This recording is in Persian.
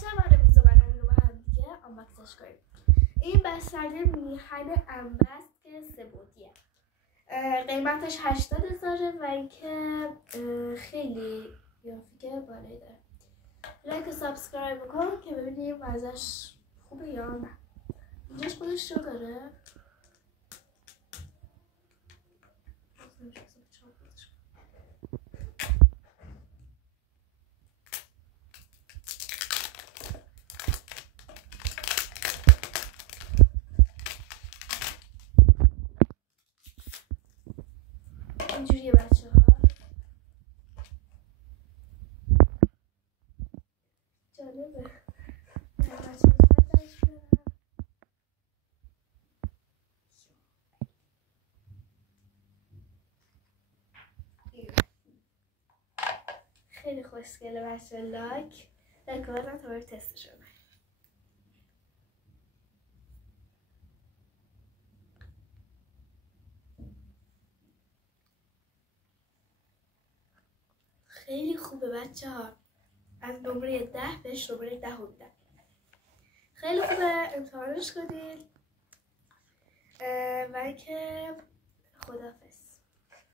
بچه هم امروز اومدن رو با هم دیگه آنباکسش کنیم. این بستنی میهن انبست که 3 بعدیه. قیمتش 80,000 و اینکه خیلی گرافیک بالایی داره. لایک و سابسکرایب بکن که ببینیم ازش خوبه یا نه. اینجاش خودش رو داره. اینجوریه بچه ها. جالبه. خیلی خوشگله بچه. لایک بزن تا برای تستش رو. خیلی خوبه بچه ها. از نمره 10 بهش نمره 10 میدم. خیلی خوبه، امتحانش کنید و اینکه خداحافظ.